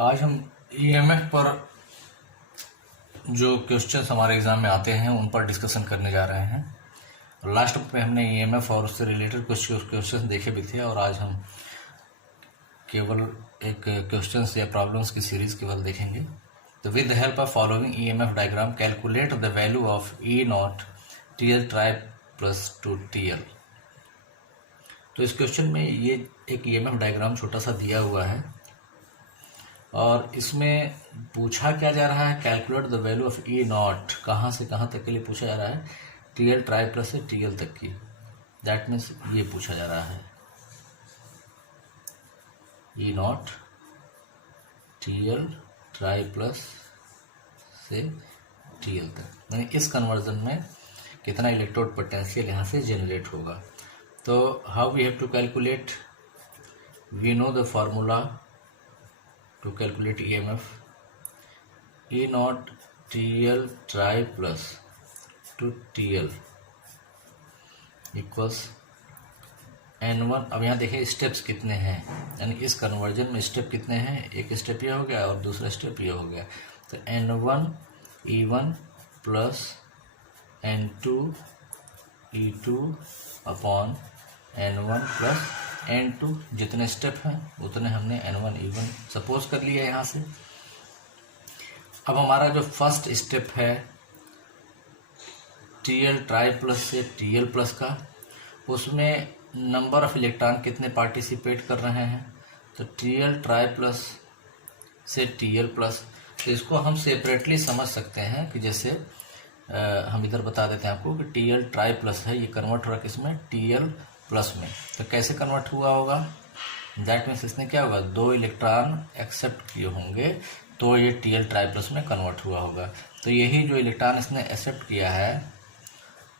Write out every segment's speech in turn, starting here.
आज हम ईएमएफ पर जो क्वेश्चंस हमारे एग्जाम में आते हैं उन पर डिस्कशन करने जा रहे हैं। लास्ट में हमने ईएमएफ और उससे रिलेटेड कुछ क्वेश्चंस देखे भी थे और आज हम केवल एक क्वेश्चंस या प्रॉब्लम्स की सीरीज केवल देखेंगे। तो with the help of following EMF diagram calculate the value of E not TL tribe plus two TL. तो इस क्वेश्चन में ये एक ईएमएफ डायग्राम छोटा सा दिया हुआ है और इसमें पूछा क्या जा रहा है, calculate the value of E not, कहाँ से कहाँ तक के लिए पूछा जा रहा है, टीएल ट्राई प्लस से टीएल तक की। दैट मीन्स ये पूछा जा रहा है ई नॉट टीएल ट्राई प्लस से टीएल तक, यानी इस कन्वर्जन में कितना इलेक्ट्रोड पोटेंशियल यहाँ से जनरेट होगा। तो how we have to calculate, we know the formula to calculate EMF, E naught TL tri plus to TL equals N1। अब यहाँ देखिए स्टेप्स कितने हैं, यानी इस कन्वर्जन में स्टेप कितने हैं, एक स्टेप ये हो गया और दूसरा स्टेप ये हो गया। तो N1 E1 plus N2 E2 upon N1 plus N2, जितने स्टेप हैं उतने हमने N1 E1 सपोज कर लिया यहाँ से। अब हमारा जो फर्स्ट स्टेप है TL ट्राई प्लस से TL प्लस का, उसमें नंबर ऑफ इलेक्ट्रॉन कितने पार्टिसिपेट कर रहे हैं, तो TL ट्राई प्लस से TL प्लस। तो इसको हम सेपरेटली समझ सकते हैं कि जैसे हम इधर बता देते हैं आपको कि TL ट्राई प्लस है, ये कन्वर्ट हो रहा है किसमें, TL प्लस में। तो कैसे कन्वर्ट हुआ होगा, दैट मीन्स इसने क्या होगा, 2 इलेक्ट्रॉन एक्सेप्ट किए होंगे तो ये TL ट्राई प्लस में कन्वर्ट हुआ होगा। तो यही जो इलेक्ट्रॉन इसने एक्सेप्ट किया है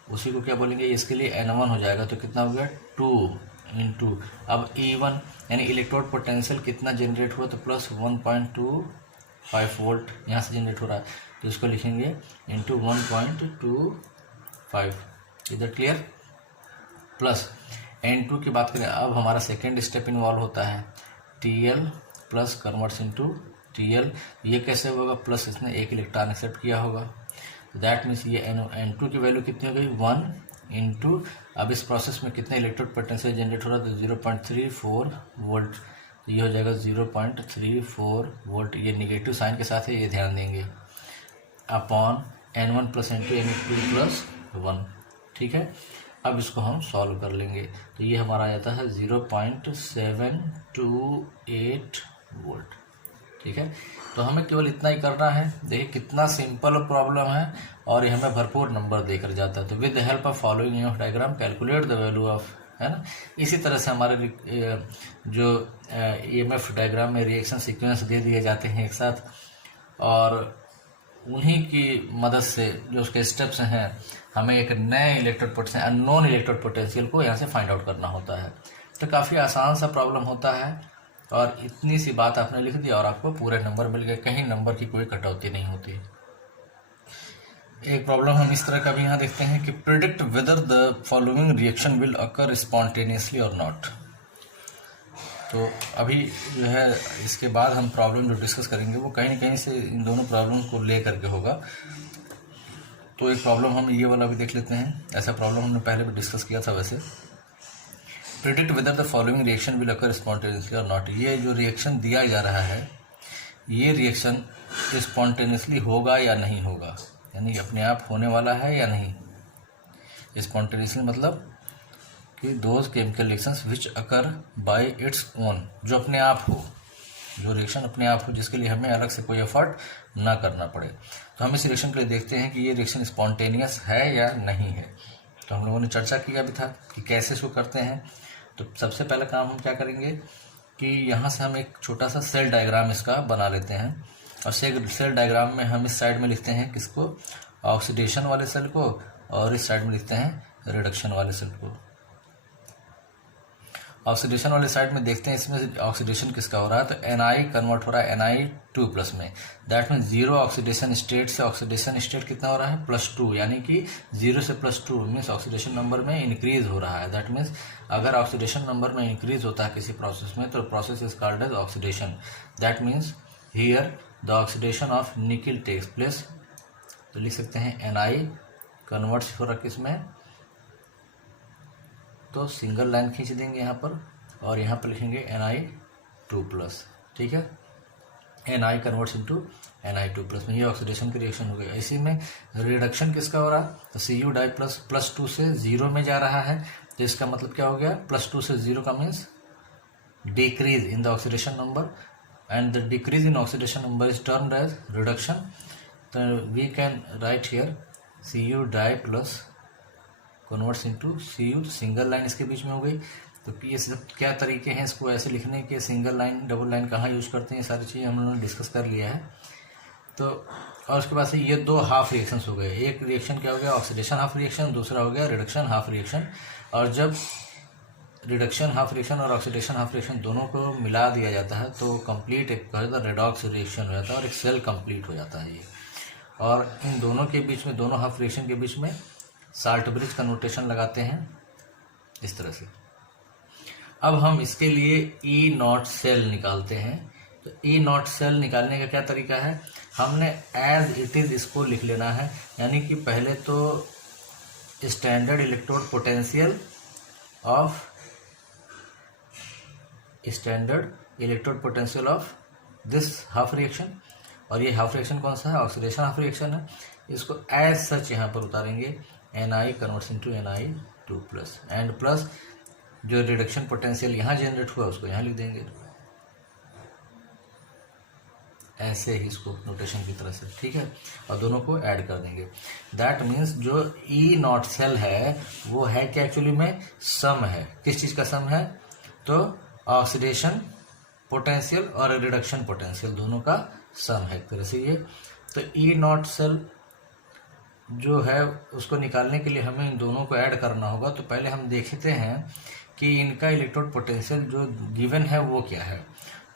उसी को क्या बोलेंगे, इसके लिए N1 हो जाएगा। तो कितना हो गया 2 इंटू अब E1 यानी इलेक्ट्रोड पोटेंशियल कितना जनरेट हुआ, तो प्लस 1.25 वोल्ट यहाँ से जनरेट हो रहा है। तो इसको लिखेंगे इंटू 1.25। इधर क्लियर। प्लस N2 की बात करें, अब हमारा सेकेंड स्टेप इन्वॉल्व होता है TL plus converts into TL। ये कैसे होगा, प्लस इसने एक इलेक्ट्रॉन एक्सेप्ट किया होगा। तो दैट मीन्स ये N2 की वैल्यू कितनी हो गई 1 इंटू, अब इस प्रोसेस में कितना इलेक्ट्रोड पोटेंशियल जनरेट हो रहा है, तो 0.34 वोल्ट। तो ये हो जाएगा 0.34 वोल्ट, ये निगेटिव साइन के साथ है, ये ध्यान देंगे, upon N1 plus N2 N2 plus 1। ठीक है, अब इसको हम सॉल्व कर लेंगे। तो ये हमारा आ जाता है 0.728 वोल्ट। ठीक है, तो हमें केवल इतना ही करना है। देखिए कितना सिंपल प्रॉब्लम है और ये हमें भरपूर नंबर देकर जाता है। तो with the help of following EMF diagram calculate the value of, है ना। इसी तरह से हमारे जो ईएमएफ डायग्राम में रिएक्शन सीक्वेंस दे दिए जाते हैं एक साथ, और उन्हीं की मदद से जो उसके स्टेप्स हैं हमें एक नए electrode potential, unknown electrode potential को यहाँ से फाइंड आउट करना होता है। तो काफ़ी आसान सा प्रॉब्लम होता है और इतनी सी बात आपने लिख दी और आपको पूरे नंबर मिल गए, कहीं नंबर की कोई कटौती नहीं होती। एक प्रॉब्लम हम इस तरह का भी यहाँ देखते हैं कि predict whether the following reaction will occur spontaneously और नॉट। तो अभी जो है इसके बाद हम प्रॉब्लम जो डिस्कस करेंगे वो कहीं न कहीं से इन दोनों प्रॉब्लम को ले करके होगा। तो एक प्रॉब्लम हम ये वाला भी देख लेते हैं। ऐसा प्रॉब्लम हमने पहले भी डिस्कस किया था वैसे। Predict whether the following reaction will occur spontaneously और नॉट। ये जो रिएक्शन दिया जा रहा है ये रिएक्शन स्पॉन्टेनियसली होगा या नहीं होगा, यानी अपने आप होने वाला है या नहीं। स्पॉन्टेनियसली मतलब कि those chemical reactions which occur by its own, जो अपने आप हो, जो रिएक्शन अपने आप हो, जिसके लिए हमें अलग से कोई एफर्ट ना करना पड़े। तो हम इस रिएक्शन के लिए देखते हैं कि ये रिएक्शन स्पॉन्टेनियस है या नहीं है। तो हम लोगों ने चर्चा किया भी था कि कैसे इसको करते हैं। तो सबसे पहला काम हम क्या करेंगे कि यहाँ से हम एक छोटा सा सेल डायग्राम इसका बना लेते हैं और सेल डायग्राम में हम इस साइड में लिखते हैं किसको, ऑक्सीडेशन वाले सेल को, और इस साइड में लिखते हैं रिडक्शन वाले सेल को। ऑक्सीडेशन वाले साइड में देखते हैं इसमें ऑक्सीडेशन किसका हो रहा है, तो Na कन्वर्ट हो रहा है Ni2 प्लस में। दैट मीन्स 0 ऑक्सीडेशन स्टेट से ऑक्सीडेशन स्टेट कितना हो रहा है +2, यानी कि 0 से +2 मीन्स ऑक्सीडेशन नंबर में इंक्रीज हो रहा है। दैट मीन्स अगर ऑक्सीडेशन नंबर में इंक्रीज होता है किसी प्रोसेस में तो process is called as oxidation. That means here the oxidation of nickel takes place, तो लिख सकते हैं Na कन्वर्ट्स हो रहा किस में, तो सिंगल लाइन खींच देंगे यहाँ पर और यहाँ पर लिखेंगे Na2+, ठीक है। Na कन्वर्ट्स इनटू Na2+ में ये ऑक्सीडेशन की रिएक्शन हो गई। इसी में रिडक्शन किसका हो रहा, तो Cu डाई +2 से 0 में जा रहा है, तो इसका मतलब क्या हो गया, +2 से 0 का means decrease in the oxidation number, and the decrease in oxidation number is termed as reduction. तो we can write here Cu di plus converts into Cu, तो सिंगल लाइन इसके बीच में हो गई। तो ये सब क्या तरीके हैं इसको ऐसे लिखने के, सिंगल लाइन डबल लाइन कहाँ यूज करते हैं, ये सारी चीज़ें हम लोगों ने डिस्कस कर लिया है। तो और उसके बाद से ये दो हाफ रिएक्शंस हो गए, एक रिएक्शन क्या हो गया ऑक्सीडेशन हाफ रिएक्शन, दूसरा हो गया रिडक्शन हाफ रिएक्शन। और जब रिडक्शन हाफ रिएक्शन और ऑक्सीडेशन हाफ रिएक्शन दोनों को मिला दिया जाता है तो कंप्लीट एक रेडॉक्स रिएक्शन हो जाता है और एक सेल कंप्लीट हो जाता है ये। और इन दोनों के बीच में, दोनों हाफ रिएक्शन के बीच में साल्ट ब्रिज का नोटेशन लगाते हैं इस तरह से। अब हम इसके लिए E0 सेल निकालते हैं। तो E0 सेल निकालने का क्या तरीका है, हमने एज इट इज इसको लिख लेना है, यानी कि पहले तो standard electrode potential of this half reaction, और ये हाफ रिएक्शन कौन सा है, ऑक्सीडेशन हाफ रिएक्शन है, इसको एज सच यहाँ पर उतारेंगे Na converts into Na2+, and plus जो रिडक्शन पोटेंशियल यहाँ जनरेट हुआ उसको यहाँ लिख देंगे ऐसे ही, इसको नोटेशन की तरह से, ठीक है, और दोनों को ऐड कर देंगे। दैट मीन्स जो E0 सेल है वो है क्या, एक्चुअली में सम है, किस चीज़ का सम है, तो ऑक्सीडेशन पोटेंशियल और रिडक्शन पोटेंशियल दोनों का सम है एक तरह से ये। तो E0 सेल जो है उसको निकालने के लिए हमें इन दोनों को ऐड करना होगा। तो पहले हम देखते हैं कि इनका इलेक्ट्रोड पोटेंशियल जो गिवन है वो क्या है।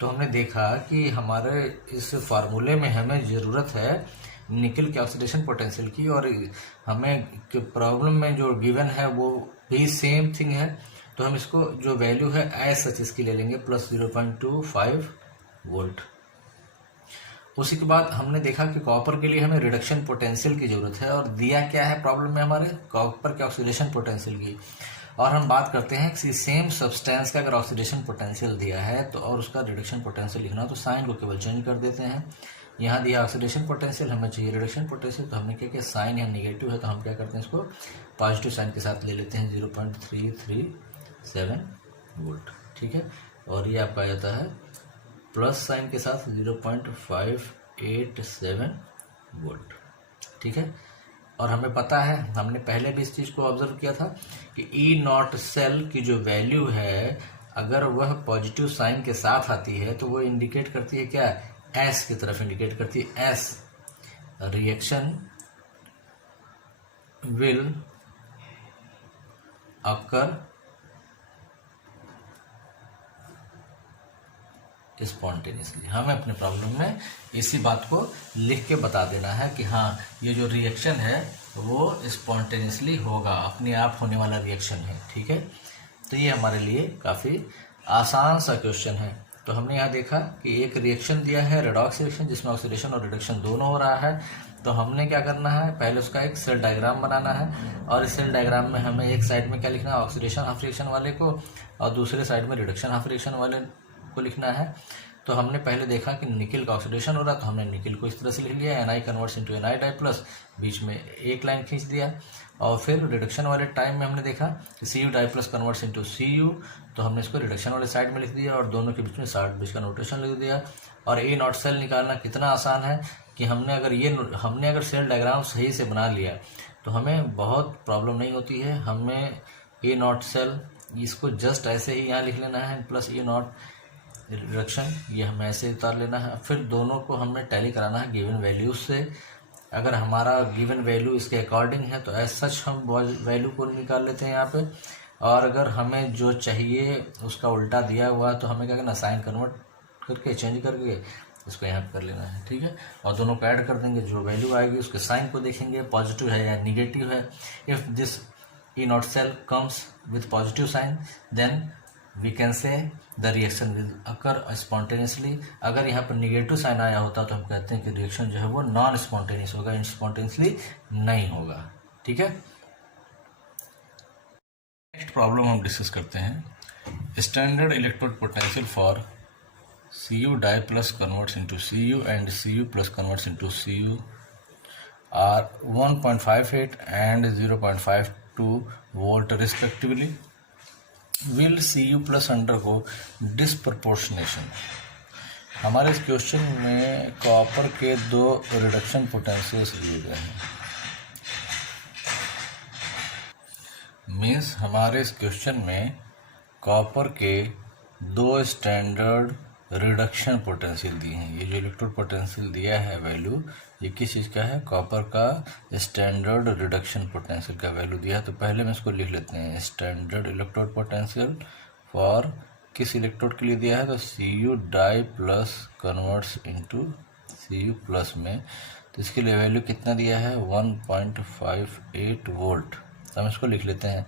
तो हमने देखा कि हमारे इस फार्मूले में हमें ज़रूरत है निकल के ऑक्सीडेशन पोटेंशियल की, और हमें प्रॉब्लम में जो गिवन है वो भी सेम थिंग है। तो हम इसको जो वैल्यू है एज सच इसकी ले लेंगे +0.25 वोल्ट। उसी के बाद हमने देखा कि कॉपर के लिए हमें रिडक्शन पोटेंशियल की जरूरत है, और दिया क्या है प्रॉब्लम में हमारे कॉपर के ऑक्सीडेशन पोटेंशियल की। और हम बात करते हैं कि सेम सब्सटेंस का अगर ऑक्सीडेशन पोटेंशियल दिया है तो और उसका रिडक्शन पोटेंशियल लिखना, तो साइन को केवल चेंज कर देते हैं। यहाँ दिया ऑक्सीडेशन पोटेंशियल, हमें चाहिए रिडक्शन पोटेंशियल, तो हमने क्या किया, साइन यहाँ निगेटिव है तो हम क्या करते हैं इसको पॉजिटिव साइन के साथ ले लेते हैं 0.337 वोल्ट, ठीक है। और ये आपका आ जाता है प्लस साइन के साथ 0.587 वोल्ट, ठीक है। और हमें पता है, हमने पहले भी इस चीज़ को ऑब्जर्व किया था कि E0 सेल की जो वैल्यू है अगर वह पॉजिटिव साइन के साथ आती है तो वो इंडिकेट करती है क्या, S की तरफ इंडिकेट करती है, S reaction will occur spontaneously. हमें अपने प्रॉब्लम में इसी बात को लिख के बता देना है कि हाँ ये जो रिएक्शन है वो स्पॉन्टेनियसली होगा, अपने आप होने वाला रिएक्शन है, ठीक है। तो ये हमारे लिए काफ़ी आसान सा क्वेश्चन है। तो हमने यहाँ देखा कि एक रिएक्शन दिया है रेडॉक्स रिएक्शन जिसमें ऑक्सीडेशन और रिडक्शन दोनों हो रहा है। तो हमने क्या करना है, पहले उसका एक सेल डायग्राम बनाना है, और इस सेल डायग्राम में हमें एक साइड में क्या लिखना है, ऑक्सीडेशन हाफ रिएक्शन वाले को, और दूसरे साइड में रिडक्शन हाफ रिएक्शन वाले को लिखना है। तो हमने पहले देखा कि निकिल का ऑक्सीडेशन हो रहा, तो हमने निकिल को इस तरह से लिख लिया, Na converts into Na di plus, बीच में एक लाइन खींच दिया। और फिर रिडक्शन वाले टाइम में हमने देखा कि Cu di plus converts into Cu, तो हमने इसको रिडक्शन वाले साइड में लिख दिया और दोनों के बीच में साल्ट ब्रिज का नोटेशन लिख दिया। और E0 सेल निकालना कितना आसान है कि हमने अगर सेल डायग्राम सही से बना लिया तो हमें बहुत प्रॉब्लम नहीं होती है। हमें E0 सेल इसको जस्ट ऐसे ही यहाँ लिख लेना है, प्लस E0 रिडक्शन ये हमें ऐसे उतार लेना है। फिर दोनों को हमें टैली कराना है गिवन वैल्यूज से। अगर हमारा गिवन वैल्यू इसके अकॉर्डिंग है तो एज सच हम वैल्यू को निकाल लेते हैं यहाँ पे, और अगर हमें जो चाहिए उसका उल्टा दिया हुआ तो हमें क्या करना, साइन कन्वर्ट करके चेंज करके इसको यहाँ कर लेना है, ठीक है। और दोनों को ऐड कर देंगे, जो वैल्यू आएगी उसके साइन को देखेंगे, पॉजिटिव है या निगेटिव है। If this E0 cell comes with positive sign then we can say the reaction will occur spontaneously. अगर यहाँ पर निगेटिव साइन आया होता तो हम कहते हैं कि रिएक्शन जो है वो नॉन स्पॉन्टेनियस होगा, स्पॉन्टेनियसली नहीं होगा। ठीक है, नेक्स्ट प्रॉब्लम हम डिस्कस करते हैं। Standard electrode potential for Cu die plus converts into Cu and Cu plus converts into Cu are 1.58 and 0.52 volt respectively. Will Cu plus undergo disproportionation? हमारे इस क्वेश्चन में कॉपर के दो रिडक्शन पोटेंशियल्स दिए गए हैं। मीन्स हमारे इस क्वेश्चन में कॉपर के दो स्टैंडर्ड रिडक्शन पोटेंशियल दिए हैं। ये जो इलेक्ट्रोड पोटेंशियल दिया है वैल्यू, ये किस चीज़ का है? कॉपर का स्टैंडर्ड रिडक्शन पोटेंशियल का वैल्यू दिया है। तो पहले हम इसको लिख लेते हैं, स्टैंडर्ड इलेक्ट्रोड पोटेंशियल फॉर किस इलेक्ट्रोड के लिए दिया है? तो Cu di plus converts into Cu plus में, तो इसके लिए वैल्यू कितना दिया है? 1.58 वोल्ट। तो हम इसको लिख लेते हैं।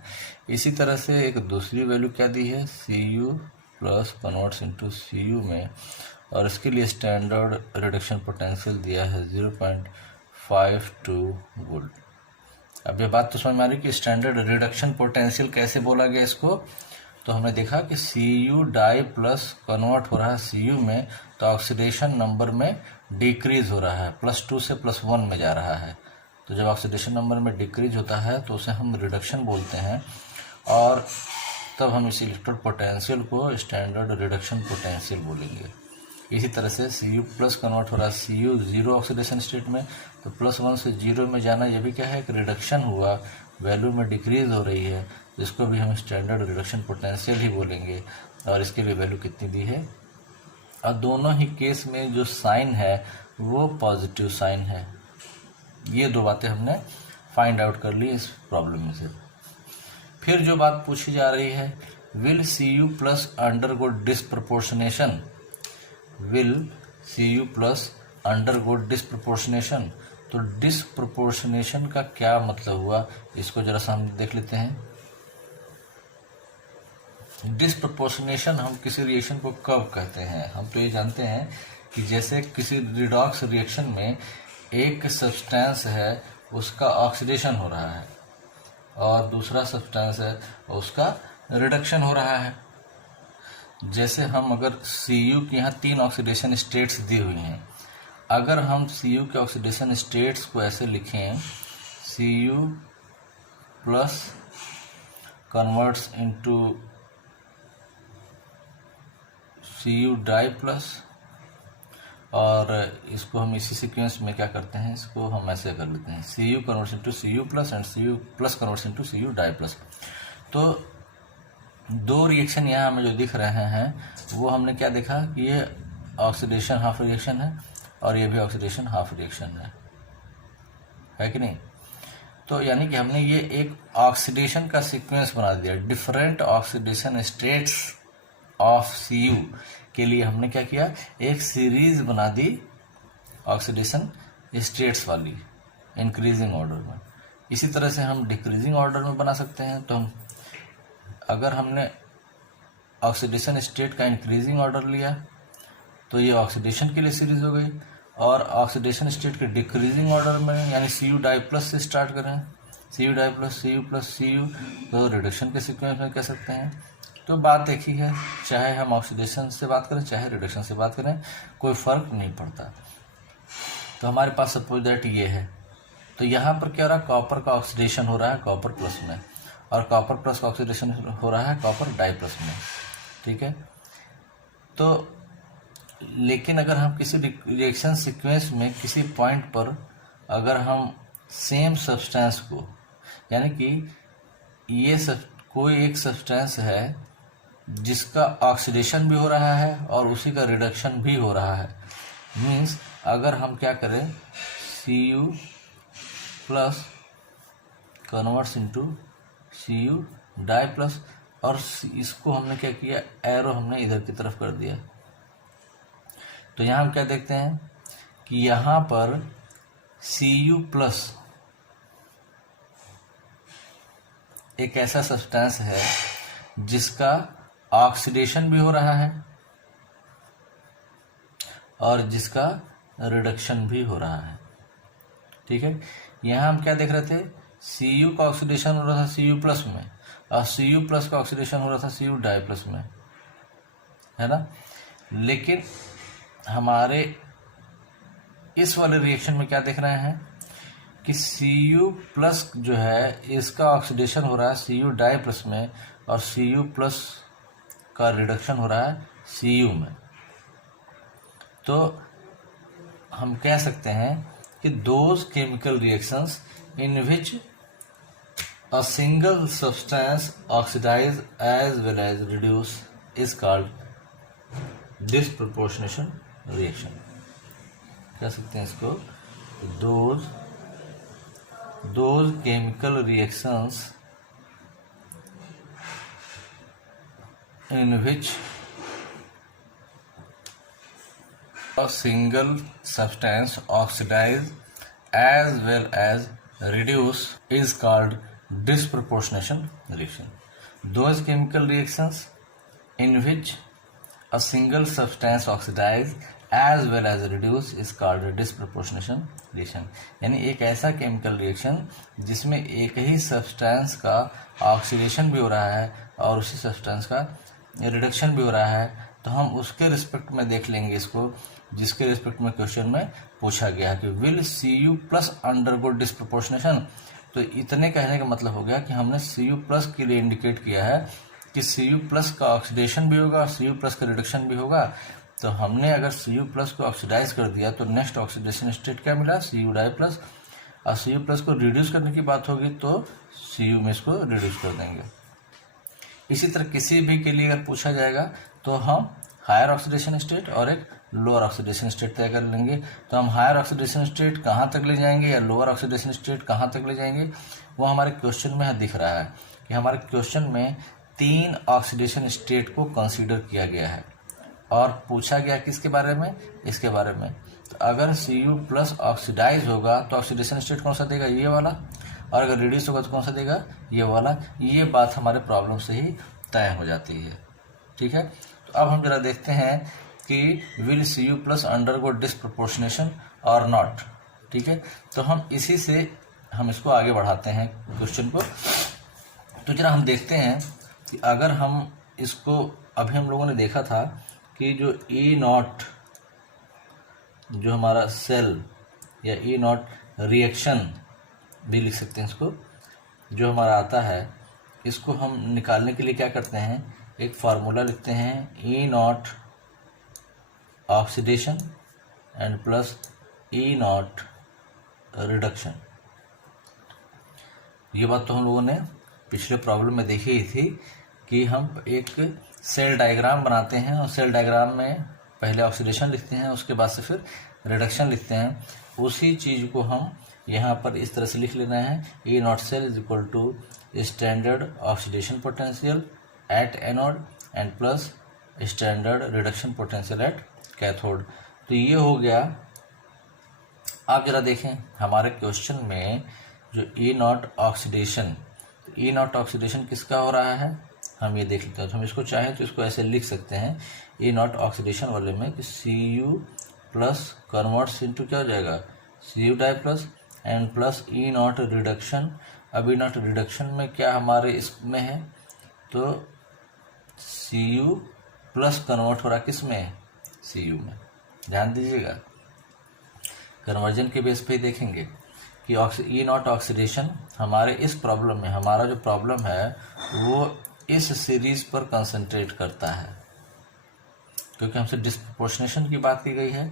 इसी तरह से एक दूसरी वैल्यू क्या दी है? Cu plus converts into Cu में, और इसके लिए स्टैंडर्ड रिडक्शन पोटेंशियल दिया है 0.52 वोल्ट। अब ये बात तो समझ में आ रही कि स्टैंडर्ड रिडक्शन पोटेंशियल कैसे बोला गया इसको। तो हमने देखा कि Cu डाई प्लस कन्वर्ट हो रहा है Cu में, तो ऑक्सीडेशन नंबर में डिक्रीज हो रहा है, +2 से +1 में जा रहा है। तो जब ऑक्सीडेशन नंबर में डिक्रीज होता है तो उसे हम रिडक्शन बोलते हैं, और तब हम इस इलेक्ट्रोड पोटेंशियल को स्टैंडर्ड रिडक्शन पोटेंशियल बोलेंगे। इसी तरह से Cu प्लस कन्वर्ट हो रहा है Cu जीरो ऑक्सीडेशन स्टेट में, तो +1 से 0 में जाना, ये भी क्या है? एक रिडक्शन हुआ, वैल्यू में डिक्रीज हो रही है, जिसको भी हम स्टैंडर्ड रिडक्शन पोटेंशियल ही बोलेंगे। और इसके लिए वैल्यू कितनी दी है? और दोनों ही केस में जो साइन है वो पॉजिटिव साइन है। ये दो बातें हमने फाइंड आउट कर ली इस प्रॉब्लम में से। फिर जो बात पूछी जा रही है, will Cu plus undergo disproportionation, will Cu plus undergo disproportionation. तो डिस्प्रपोर्शनेशन का क्या मतलब हुआ, इसको जरा सा हम देख लेते हैं। डिस्प्रपोर्शनेशन हम किसी रिएक्शन को कब कहते हैं? हम तो ये जानते हैं कि जैसे किसी रिडॉक्स रिएक्शन में एक सब्सटेंस है उसका ऑक्सीडेशन हो रहा है और दूसरा सब्सटेंस है उसका रिडक्शन हो रहा है। जैसे हम अगर Cu की यहाँ 3 ऑक्सीडेशन स्टेट्स दी हुई हैं, अगर हम Cu के ऑक्सीडेशन स्टेट्स को ऐसे लिखें, Cu plus converts into Cu di plus, और इसको हम इसी सीक्वेंस में क्या करते हैं, इसको हम ऐसे कर लेते हैं, Cu converts into Cu plus and Cu plus converts into Cu di plus. तो दो रिएक्शन यहाँ हमें जो दिख रहे हैं वो हमने क्या देखा कि ये ऑक्सीडेशन हाफ रिएक्शन है और ये भी ऑक्सीडेशन हाफ रिएक्शन है कि नहीं? तो यानी कि हमने ये एक ऑक्सीडेशन का सीक्वेंस बना दिया। Different oxidation states of Cu के लिए हमने क्या किया, एक सीरीज बना दी ऑक्सीडेशन स्टेट्स वाली इंक्रीजिंग ऑर्डर में। इसी तरह से हम डिक्रीजिंग ऑर्डर में बना सकते हैं। तो हम अगर हमने ऑक्सीडेशन स्टेट का इंक्रीजिंग ऑर्डर लिया तो ये ऑक्सीडेशन के लिए सीरीज हो गई, और ऑक्सीडेशन स्टेट के डिक्रीजिंग ऑर्डर में यानी Cu डाई प्लस से स्टार्ट करें, Cu डाई प्लस Cu, तो रिडक्शन के सीक्वेंस में कह सकते हैं। तो बात एक ही है, चाहे हम ऑक्सीडेशन से बात करें चाहे रिडक्शन से बात करें, कोई फर्क नहीं पड़ता। तो हमारे पास सपोज दैट ये है, तो यहाँ पर क्या हो रहा है, कॉपर का ऑक्सीडेशन हो रहा है कॉपर प्लस में, और कॉपर प्लस का ऑक्सीडेशन हो रहा है कॉपर डाई प्लस में। ठीक है, तो लेकिन अगर हम किसी रिएक्शन सीक्वेंस में किसी पॉइंट पर अगर हम सेम सब्सटेंस को, यानी कि ये कोई एक सब्सटेंस है जिसका ऑक्सीडेशन भी हो रहा है और उसी का रिडक्शन भी हो रहा है, मीन्स अगर हम क्या करें, Cu plus converts into Cu di plus, और इसको हमने क्या किया, एरो हमने इधर की तरफ कर दिया। तो यहाँ हम क्या देखते हैं कि यहाँ पर Cu प्लस एक ऐसा सब्सटेंस है जिसका ऑक्सीडेशन भी हो रहा है और जिसका रिडक्शन भी हो रहा है। ठीक है, यहाँ हम क्या देख रहे थे, Cu का ऑक्सीडेशन हो रहा था Cu प्लस में और Cu प्लस का ऑक्सीडेशन हो रहा था Cu डाई प्लस में, है ना। लेकिन हमारे इस वाले रिएक्शन में क्या देख रहे हैं कि Cu प्लस जो है इसका ऑक्सीडेशन हो रहा है Cu डाई प्लस में और Cu प्लस का रिडक्शन हो रहा है Cu में। तो हम कह सकते हैं कि those chemical reactions in which a single substance oxidize as well as reduce is called disproportionation reaction। कह सकते हैं इसको, those chemical reactions in which a single substance oxidize as well as reduce is called disproportionation reaction। Those chemical reactions in which a single substance oxidize as well as reduce is called disproportionation reaction। यानी एक ऐसा chemical reaction जिसमें एक ही substance का oxidation भी हो रहा है और उसी सब्सटेंस का रिडक्शन भी हो रहा है, तो हम उसके रिस्पेक्ट में देख लेंगे इसको, जिसके रिस्पेक्ट में क्वेश्चन में पूछा गया है कि will Cu plus undergo disproportionation. तो इतने कहने का मतलब हो गया कि हमने Cu प्लस के लिए इंडिकेट किया है कि Cu प्लस का ऑक्सीडेशन भी होगा और Cu प्लस का रिडक्शन भी होगा। तो हमने अगर Cu प्लस को ऑक्सीडाइज कर दिया तो नेक्स्ट ऑक्सीडेशन स्टेट क्या मिला, Cu डाई प्लस। और Cu प्लस को रिड्यूस करने की बात होगी तो Cu में इसको रिड्यूस कर देंगे। इसी तरह किसी भी के लिए अगर पूछा जाएगा तो हम हायर ऑक्सीडेशन स्टेट और एक लोअर ऑक्सीडेशन स्टेट तय कर लेंगे। तो हम हायर ऑक्सीडेशन स्टेट कहाँ तक ले जाएंगे या लोअर ऑक्सीडेशन स्टेट कहाँ तक ले जाएंगे, वो हमारे क्वेश्चन में दिख रहा है कि हमारे क्वेश्चन में 3 ऑक्सीडेशन स्टेट को कंसीडर किया गया है और पूछा गया किसके बारे में, इसके बारे में। तो अगर Cu प्लस ऑक्सीडाइज होगा तो ऑक्सीडेशन स्टेट कौन सा देगा, ये वाला, और अगर रिड्यूस होगा तो कौन सा देगा, ये वाला। ये बात हमारे प्रॉब्लम से ही तय हो जाती है। ठीक है, तो अब हम जरा देखते हैं कि will Cu plus undergo disproportionation और नॉट। ठीक है, तो हम इसी से हम इसको आगे बढ़ाते हैं क्वेश्चन को। तो जरा हम देखते हैं कि अगर हम इसको, अभी हम लोगों ने देखा था कि जो E0 जो हमारा सेल या E0 रिएक्शन भी लिख सकते हैं इसको, जो हमारा आता है, इसको हम निकालने के लिए क्या करते हैं, एक फार्मूला लिखते हैं E0 oxidation and plus E0 reduction. ये बात तो हम लोगों ने पिछले प्रॉब्लम में देखी ही थी कि हम एक सेल डायग्राम बनाते हैं और सेल डायग्राम में पहले ऑक्सीडेशन लिखते हैं, उसके बाद से फिर रिडक्शन लिखते हैं। उसी चीज़ को हम यहाँ पर इस तरह से लिख लेना है, E0 cell is equal to standard oxidation potential at anode and plus standard reduction potential at cathode. तो ये हो गया। आप जरा देखें हमारे क्वेश्चन में जो E0 ऑक्सीडेशन, E0 ऑक्सीडेशन किसका हो रहा है, हम ये देख लेते हैं। तो हम इसको चाहें तो इसको ऐसे लिख सकते हैं E0 ऑक्सीडेशन वाले में कि Cu प्लस कन्वर्ट्स इनटू क्या हो जाएगा, Cu di plus and plus E0 reduction. अब E0 रिडक्शन में क्या हमारे इसमें है, तो Cu प्लस कन्वर्ट हो रहा किस में, Cu में। ध्यान दीजिएगा, कन्वर्जन के बेस पे ही देखेंगे कि E0 ऑक्सीडेशन हमारे इस प्रॉब्लम में, हमारा जो प्रॉब्लम है वो इस सीरीज पर कंसंट्रेट करता है, क्योंकि हमसे डिस्प्रपोर्शनेशन की बात की गई है।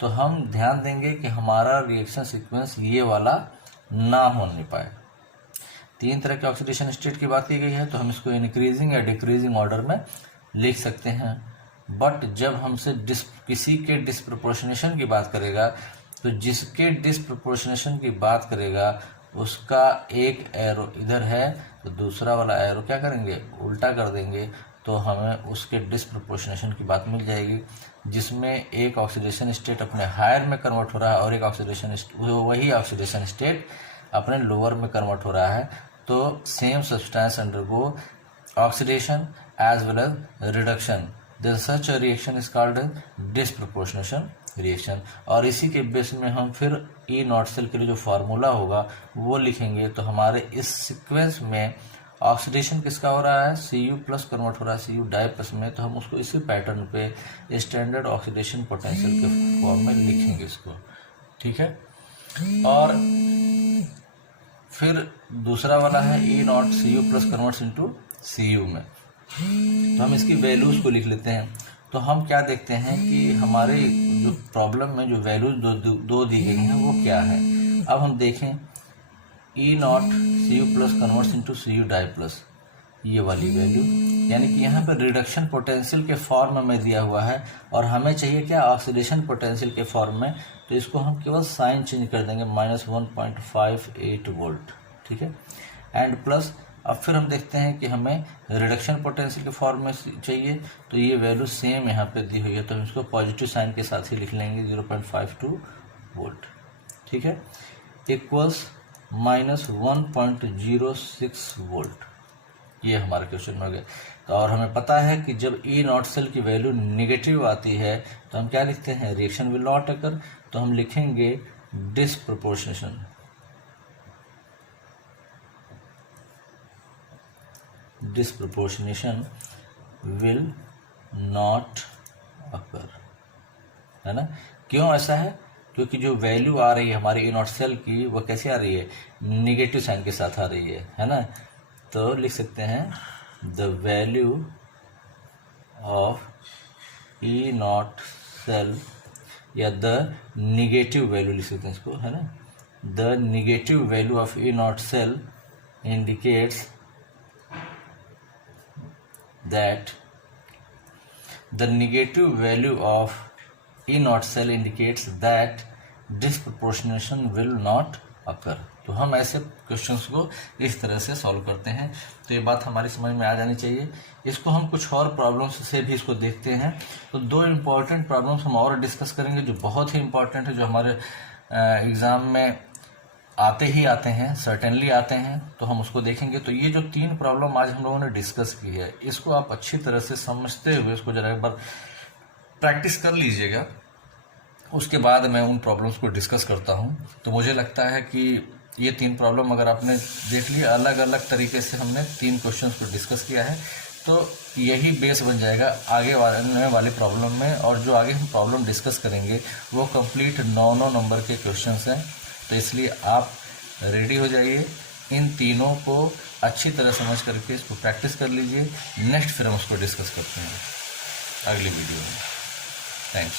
तो हम ध्यान देंगे कि हमारा रिएक्शन सीक्वेंस ये वाला ना होने पाए। 3 तरह के ऑक्सीडेशन स्टेट की बात की गई है, तो हम इसको इंक्रीजिंग या डिक्रीजिंग ऑर्डर में लिख सकते हैं। बट जब हमसे किसी के डिस्प्रपोर्शनेशन की बात करेगा, तो जिसके डिस्प्रपोर्शनेशन की बात करेगा उसका एक एरो इधर है तो दूसरा वाला एरो क्या करेंगे, उल्टा कर देंगे, तो हमें उसके डिस्प्रपोर्शनेशन की बात मिल जाएगी, जिसमें एक ऑक्सीडेशन स्टेट अपने हायर में कन्वर्ट हो रहा है और एक वही ऑक्सीडेशन स्टेट अपने लोअर में कन्वर्ट हो रहा है। तो same substance undergo oxidation as well as reduction, then such a reaction is called disproportionation reaction। और इसी के बेस में हम फिर E नॉट सेल के लिए जो फार्मूला होगा वो लिखेंगे। तो हमारे इस सीक्वेंस में ऑक्सीडेशन किसका हो रहा है, Cu प्लस कन्वर्ट हो रहा है Cu डाई प्लस में, तो हम उसको इसी पैटर्न पे स्टैंडर्ड ऑक्सीडेशन पोटेंशियल के फॉर्म में लिखेंगे इसको, ठीक है। और फिर दूसरा वाला है E not Cu plus converts into Cu में, तो हम इसकी वैल्यूज को लिख लेते हैं। तो हम क्या देखते हैं कि हमारे जो प्रॉब्लम में जो वैल्यूज दो दी गई हैं वो क्या है। अब हम देखें E not Cu plus converts into Cu di plus, ये वाली वैल्यू, यानी कि यहाँ पर रिडक्शन पोटेंशियल के फॉर्म में दिया हुआ है और हमें चाहिए क्या, ऑक्सीडेशन पोटेंशियल के फॉर्म में। तो इसको हम केवल साइन चेंज कर देंगे, -1.58 वोल्ट, ठीक है। एंड प्लस अब फिर हम देखते हैं कि हमें रिडक्शन पोटेंशियल के फॉर्म में चाहिए, तो ये वैल्यू सेम यहाँ पे दी हुई है, तो हम इसको पॉजिटिव साइन के साथ ही लिख लेंगे 0.52 वोल्ट, ठीक है, इक्वल्स -1.06 वोल्ट। ये हमारा क्वेश्चन हो गया। तो और हमें पता है कि जब E नॉट सेल की वैल्यू निगेटिव आती है तो हम क्या लिखते हैं, रिएक्शन विल नॉट अकर, तो हम लिखेंगे डिसप्रोपोर्शनेशन, डिसप्रोपोर्शनेशन विल नॉट अकर, है ना। क्यों ऐसा है, क्योंकि जो वैल्यू आ रही है हमारी E नॉट सेल की वो कैसे आ रही है, निगेटिव साइन के साथ आ रही है ना। तो लिख सकते हैं the value of E not cell, या द निगेटिव वैल्यू लिख सकते हैं इसको, है ना। The negative value of E not cell indicates that, the negative value of E not cell indicates that disproportionation will not occur. तो हम ऐसे क्वेश्चंस को इस तरह से सॉल्व करते हैं। तो ये बात हमारी समझ में आ जानी चाहिए। इसको हम कुछ और प्रॉब्लम्स से भी इसको देखते हैं। तो दो इम्पॉर्टेंट प्रॉब्लम्स हम और डिस्कस करेंगे जो बहुत ही इम्पॉर्टेंट है, जो हमारे एग्ज़ाम में आते ही आते हैं, सर्टेनली आते हैं, तो हम उसको देखेंगे। तो ये जो 3 प्रॉब्लम आज हम लोगों ने डिस्कस की है, इसको आप अच्छी तरह से समझते हुए इसको जरा एक बार प्रैक्टिस कर लीजिएगा। उसके बाद मैं उन प्रॉब्लम्स को डिस्कस करता हूँ। तो मुझे लगता है कि ये 3 प्रॉब्लम अगर आपने देख लिया, अलग अलग तरीके से हमने 3 क्वेश्चंस को डिस्कस किया है, तो यही बेस बन जाएगा आगे वाली प्रॉब्लम में। और जो आगे हम प्रॉब्लम डिस्कस करेंगे वो कंप्लीट 9 नंबर के क्वेश्चंस हैं। तो इसलिए आप रेडी हो जाइए, इन तीनों को अच्छी तरह समझ करके इसको प्रैक्टिस कर लीजिए। नेक्स्ट फिर हम उसको डिस्कस करते हैं अगली वीडियो में। थैंक्स।